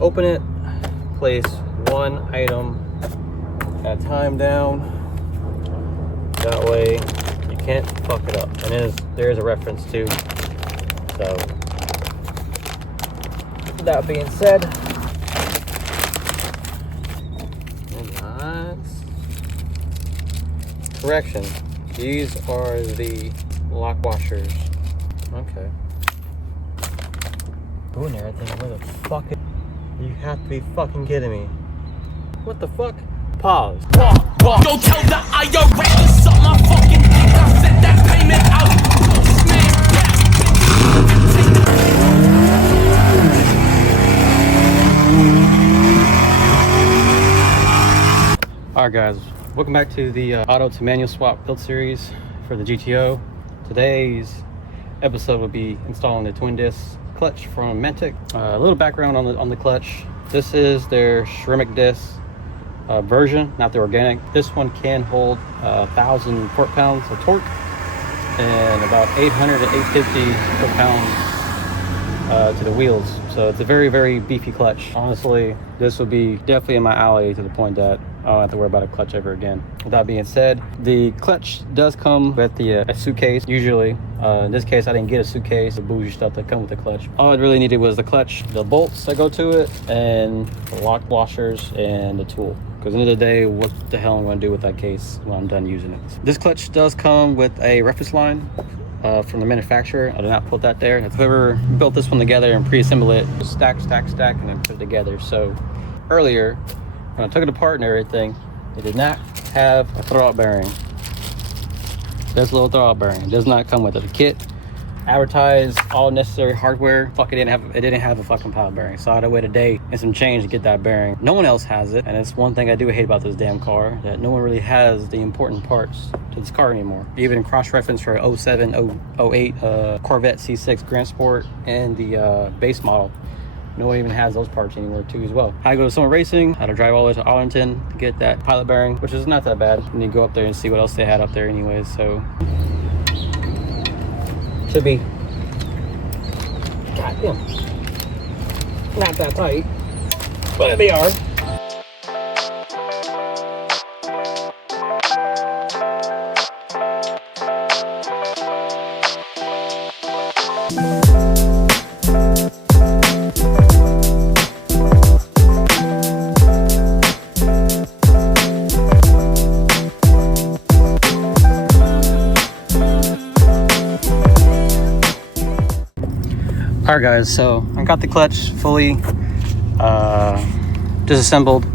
open it, place one item at a time down. That way you can't fuck it up. And there's a reference too. So that being said, correction, these are the lock washers. Okay. Doing everything, where the fuck is, you have to be fucking kidding me. What the fuck? Pause. Go tell the IRS to suck my fucking dick. I sent that payment out. Alright guys, welcome back to the auto to manual swap build series for the GTO. Today's episode will be installing the twin disc clutch from Mantic. A little background on the clutch. This is their ceramic disc version, not the organic. This one can hold 1,000 foot-pounds of torque and about 800 to 850 foot-pounds to the wheels. So it's a very, very beefy clutch. Honestly, this will be definitely in my alley to the point that I don't have to worry about a clutch ever again. With that being said, the clutch does come with a suitcase, usually. In this case, I didn't get a suitcase, the bougie stuff that come with the clutch. All I really needed was the clutch, the bolts that go to it, and the lock washers, and the tool. Because at the end of the day, what the hell I'm going to do with that case when I'm done using it. This clutch does come with a reference line from the manufacturer. I did not put that there. Whoever built this one together and pre-assembled it, just stack, and then put it together. So earlier, when I took it apart and everything, it did not have a throwout bearing. This little throwout bearing, it does not come with it. The kit advertised all necessary hardware. Fuck, it didn't have a fucking pilot bearing. So I had to wait a day and some change to get that bearing. No one else has it, and it's one thing I do hate about this damn car, that no one really has the important parts to this car anymore. Even cross-reference for 07, 08 Corvette C6 Grand Sport and the base model. No one even has those parts anymore too as well. I go to Summer Racing, I had to drive all the way to Arlington to get that pilot bearing, which is not that bad. And you go up there and see what else they had up there anyways, so. Should be, goddamn, not that tight, but they are. Alright guys, so I got the clutch fully disassembled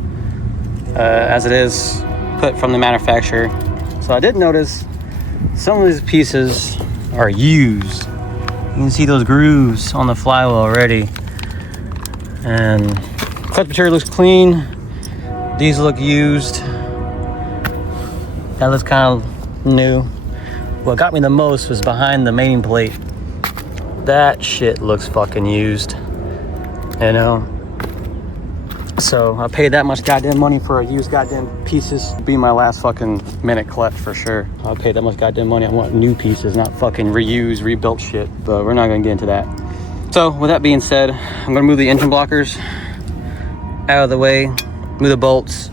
as it is, put from the manufacturer. So I did notice some of these pieces are used. You can see those grooves on the flywheel already. And clutch material looks clean. These look used. That looks kind of new. What got me the most was behind the mating plate. That shit looks fucking used, you know. So I paid that much goddamn money for a used goddamn pieces. Be my last fucking minute clutch for sure. I paid that much goddamn money. I want new pieces, not fucking reused, rebuilt shit. But we're not gonna get into that. So with that being said, I'm gonna move the engine blockers out of the way, move the bolts,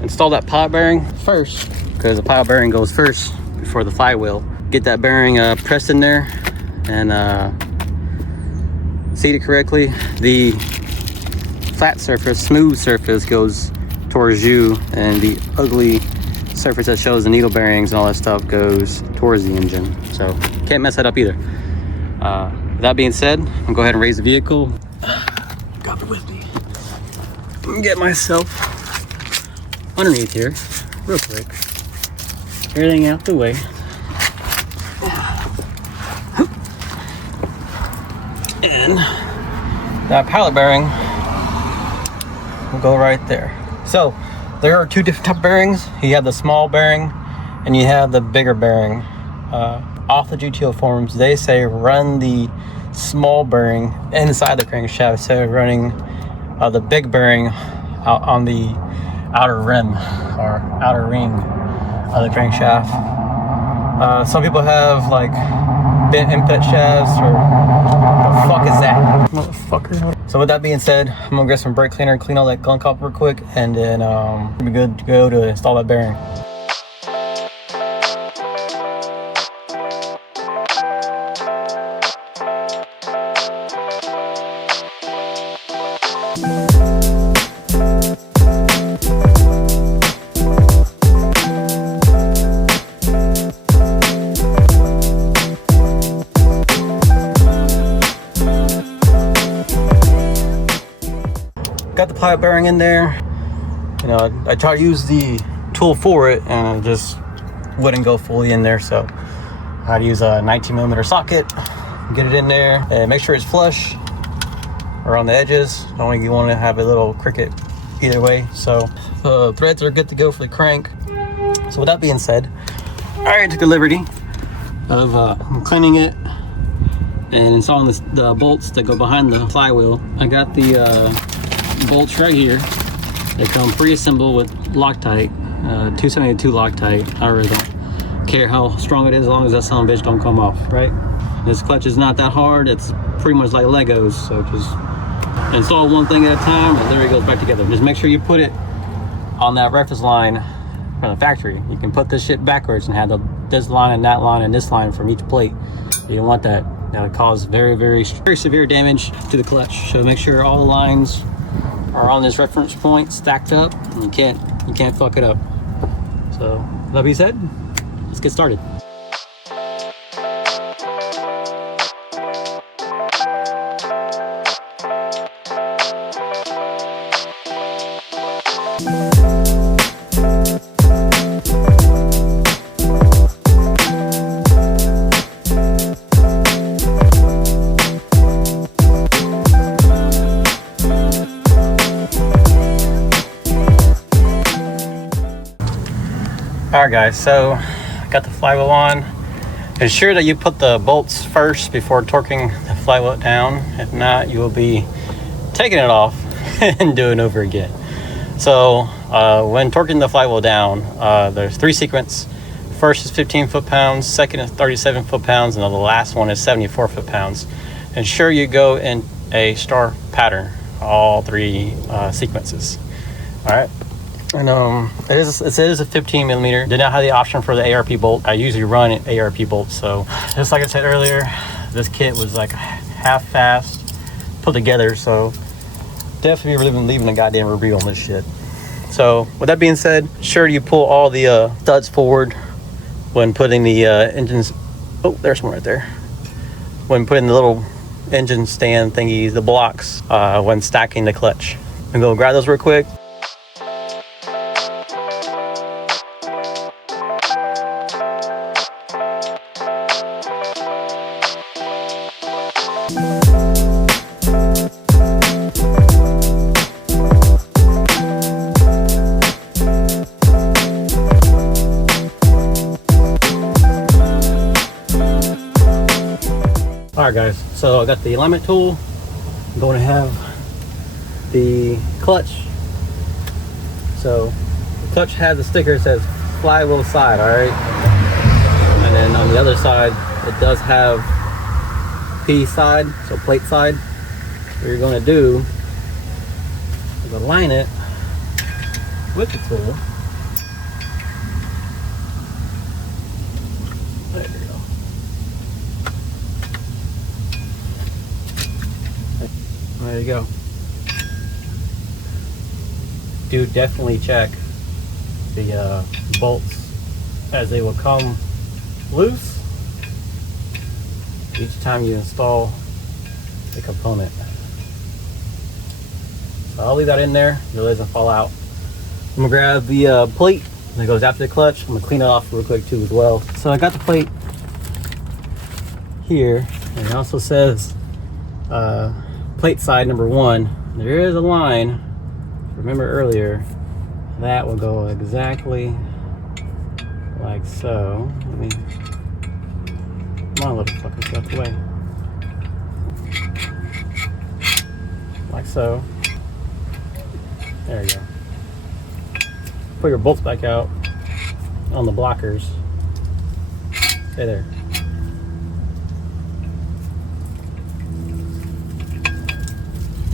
install that pilot bearing first, because the pilot bearing goes first before the flywheel. Get that bearing pressed in there and seat it correctly. The flat surface, smooth surface goes towards you, and the ugly surface that shows the needle bearings and all that stuff goes towards the engine. So can't mess that up either. That being said, I'm gonna go ahead and raise the vehicle. Got it with me. Get myself underneath here real quick. Everything out the way. And that pilot bearing will go right there. So there are two different type of bearings. You have the small bearing and you have the bigger bearing. Off the GTO forums, they say run the small bearing inside the crankshaft instead of running the big bearing out on the outer rim or outer ring of the crankshaft. Some people have like bent input shafts or fuck is that? Motherfucker. So with that being said, I'm gonna get some brake cleaner and clean all that gunk up real quick, and then we'll be good to go to install that bearing. Got the pilot bearing in there. You know, I tried to use the tool for it and it just wouldn't go fully in there, so I had to use a 19mm socket, get it in there, and make sure it's flush around the edges. Only you want to have a little cricket either way. So threads are good to go for the crank. So with that being said, I already took the liberty of cleaning it and installing the bolts that go behind the flywheel. I got the bolts right here. They come pre-assembled with Loctite, 272 Loctite. I really don't care how strong it is as long as that son of a bitch don't come off, right? This clutch is not that hard. It's pretty much like Legos, so just install one thing at a time and there it goes back together. Just make sure you put it on that reference line from the factory. You can put this shit backwards and have this line and that line and this line from each plate. You don't want that. That would cause very, very, very severe damage to the clutch. So make sure all the lines are on this reference point stacked up, and you can't fuck it up. So that being said, let's get started. Alright guys, so I got the flywheel on. Ensure that you put the bolts first before torquing the flywheel down. If not, you will be taking it off and doing it over again. So when torquing the flywheel down, there's 3 sequences. First is 15 foot-pounds, second is 37 foot-pounds, and the last one is 74 foot-pounds. Ensure you go in a star pattern, all 3 sequences. Alright. And it is a 15mm. Did not have the option for the ARP bolt. I usually run an ARP bolt. So just like I said earlier, this kit was like half-fast put together. So definitely leaving a goddamn review on this shit. So with that being said, sure you pull all the studs forward when putting the engines. Oh, there's one right there. When putting the little engine stand thingies, the blocks, when stacking the clutch. I'm gonna go grab those real quick. Alright guys, so I got the alignment tool. I'm going to have the clutch. So the clutch has a sticker that says flywheel side, alright? And then on the other side, it does have P side, so plate side. What you're going to do is align it with the tool. There you go. There you go. Do definitely check the bolts as they will come loose each time you install the component. So I'll leave that in there so it doesn't fall out. I'm gonna grab the plate that goes after the clutch. I'm gonna clean it off real quick too as well. So I got the plate here, and it also says plate side number 1. There is a line, remember earlier, that will go exactly like so. Let me, come on little fuckers, get out the way. Like so. There you go. Put your bolts back out on the blockers. Stay there.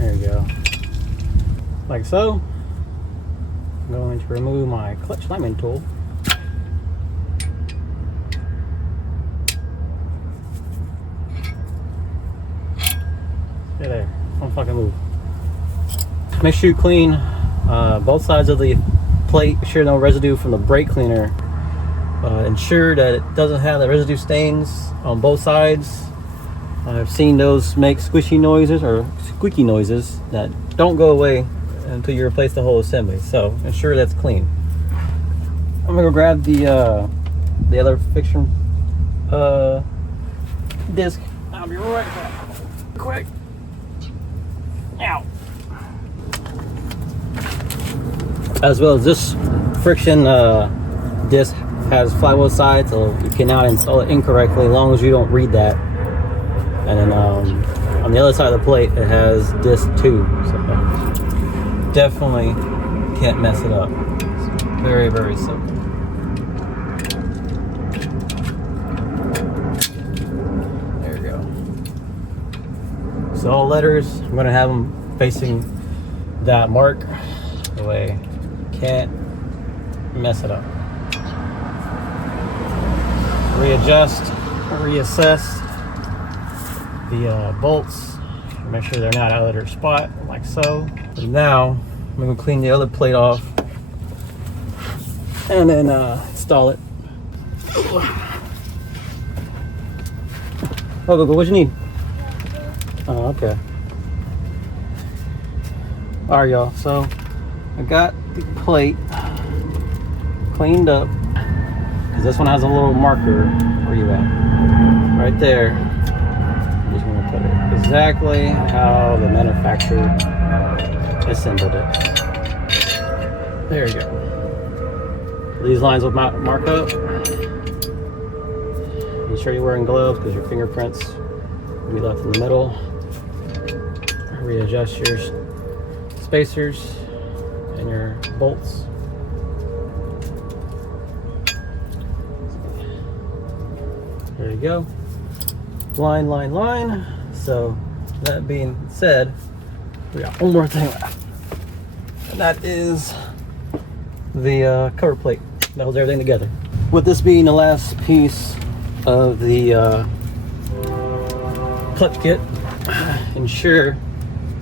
There you go. Like so. I'm going to remove my clutch alignment tool. Stay there. Don't fucking move. Make sure you clean both sides of the plate. Make sure no residue from the brake cleaner. Ensure that it doesn't have the residue stains on both sides. I've seen those make squishy noises or squeaky noises that don't go away until you replace the whole assembly. So ensure that's clean. I'm gonna go grab the other friction disc. I'll be right back. Quick. Ow. As well as this friction disc has flywheel side, so you cannot install it incorrectly as long as you don't read that. And then on the other side of the plate it has disc 2, so definitely can't mess it up. It's very, very simple. There we go. So all letters, I'm gonna have them facing that mark, the way you can't mess it up. Readjust, reassess the bolts, make sure they're not out of their spot, like so. And now I'm gonna clean the other plate off and then install it. Oh, what you need? Oh, okay. All right, y'all. So I got the plate cleaned up because this one has a little marker. Where you at? Right there. I'm just gonna put it exactly how the manufacturer assembled it. There you go. These lines will mark up. Make sure you're wearing gloves because your fingerprints will be left in the middle. Readjust your spacers and your bolts. There you go. Line, line, line. So that being said, we got one more thing left, and that is the cover plate that holds everything together. With this being the last piece of the clutch kit, ensure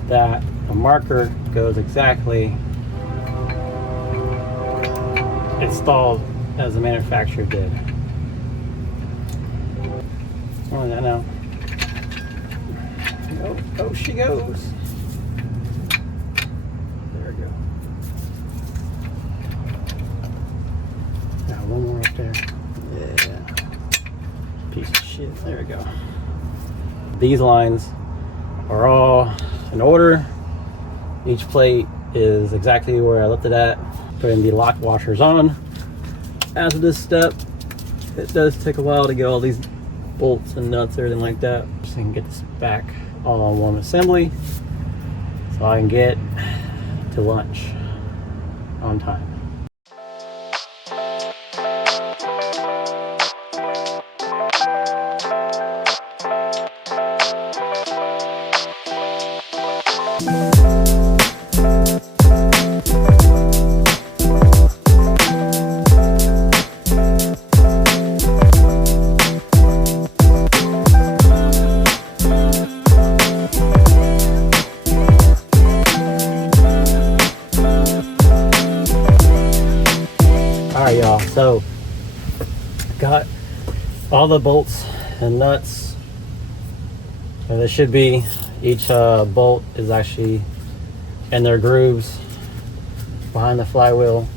that a marker goes exactly installed as the manufacturer did. Oh, that now. Oh, she goes. There we go. Now one more up there. Yeah. Piece of shit. There we go. These lines are all in order. Each plate is exactly where I left it at. Putting the lock washers on. After this step, it does take a while to get all these bolts and nuts, everything like that, so I can get this back all on one assembly so I can get to lunch on time. Alright, y'all, so got all the bolts and nuts, and there should be, each bolt is actually in their grooves behind the flywheel.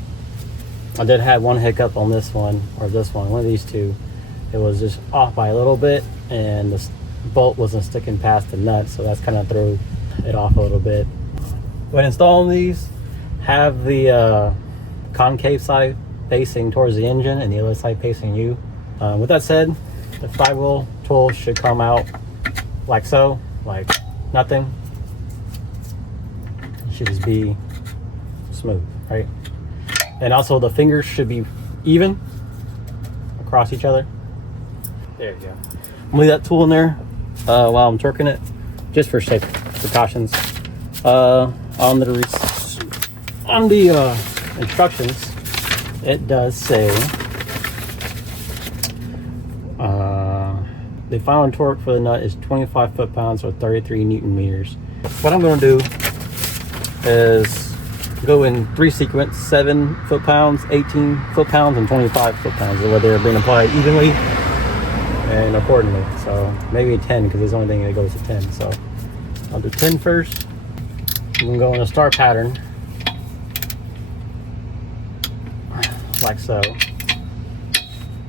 I did have one hiccup on this one, or this one of these two. It was just off by a little bit, and the bolt wasn't sticking past the nut, so that's kind of threw it off a little bit. When installing these, have the concave side facing towards the engine and the other side facing you. With that said, the flywheel tool should come out like so, like nothing. It should just be smooth, right? And also the fingers should be even across each other. There you go. I'm gonna leave that tool in there while I'm torquing it, just for safety precautions. On the instructions, it does say the final torque for the nut is 25 foot-pounds or 33 Newton meters. What I'm going to do is go in 3 sequence: 7 foot-pounds, 18 foot-pounds, and 25 foot-pounds, where they're being applied evenly and accordingly. So maybe 10, because it's the only thing that goes to 10. So I'll do 10 first. I'm going to go in a star pattern, like so.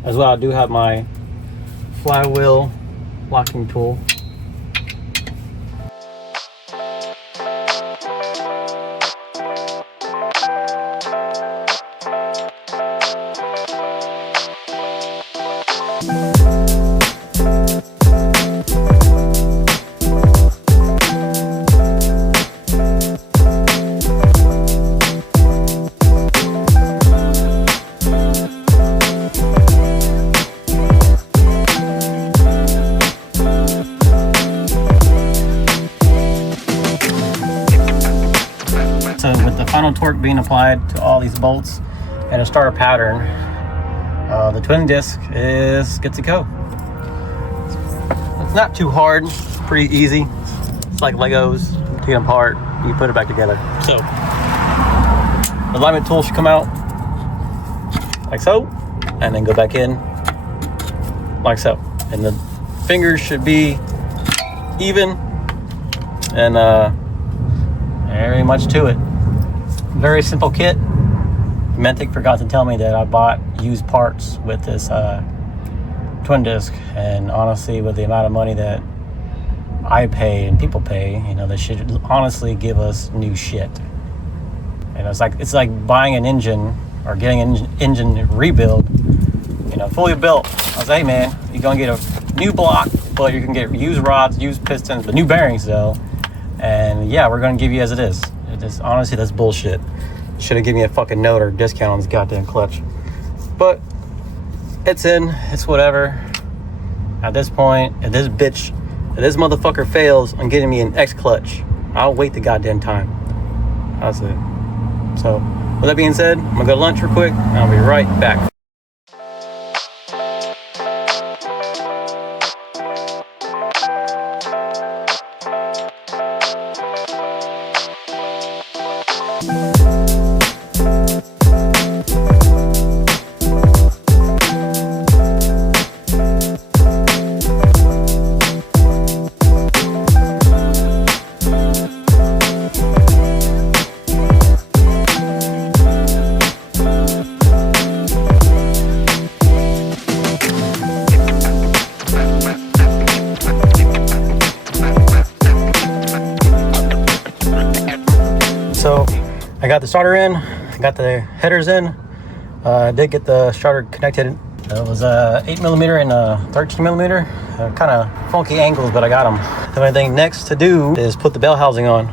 As well, I do have my flywheel locking tool. So with the final torque being applied to all these bolts and a star pattern, the twin disc is good to go. It's not too hard, it's pretty easy. It's like Legos, you take them apart, you put it back together. So the alignment tool should come out like so, and then go back in like so. And the fingers should be even, and very much to it. Very simple kit. Mantic forgot to tell me that I bought used parts with this twin disc, and honestly, with the amount of money that I pay and people pay, you know, they should honestly give us new shit. You know, it's like buying an engine or getting an engine rebuild, you know, fully built. I was like, hey man, you're gonna get a new block, but you can get used rods, used pistons, but new bearings though. And yeah, we're gonna give you as it is. Honestly, that's bullshit. Should have given me a fucking note or discount on this goddamn clutch. But it's in, it's whatever. At this point, if this motherfucker fails on getting me an X clutch, I'll wait the goddamn time. That's it. So with that being said, I'm gonna go to lunch real quick and I'll be right back. So I got the starter in, I got the headers in. I did get the starter connected. It was 8mm and 13mm. Kind of funky angles, but I got them. The only thing next to do is put the bell housing on.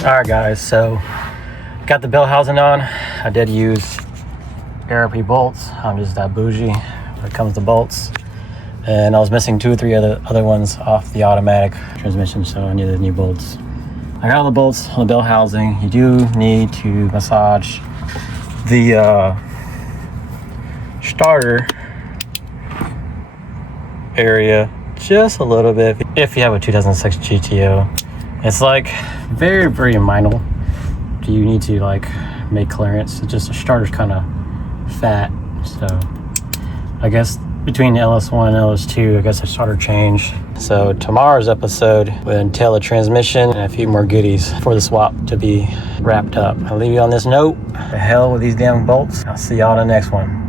Alright guys, so got the bell housing on. I did use ARP bolts. I'm just that bougie when it comes to bolts. And I was missing 2 or 3 other ones off the automatic transmission, so I needed new bolts. I got all the bolts on the bell housing. You do need to massage the starter area just a little bit if you have a 2006 GTO. It's like very, very minor. Do you need to like make clearance? It's just the starter's kind of fat, so I guess between the LS1 and LS2. I guess a starter change. So tomorrow's episode will entail a transmission and a few more goodies for the swap to be wrapped up. I'll leave you on this note. The hell with these damn bolts. I'll see y'all in the next one.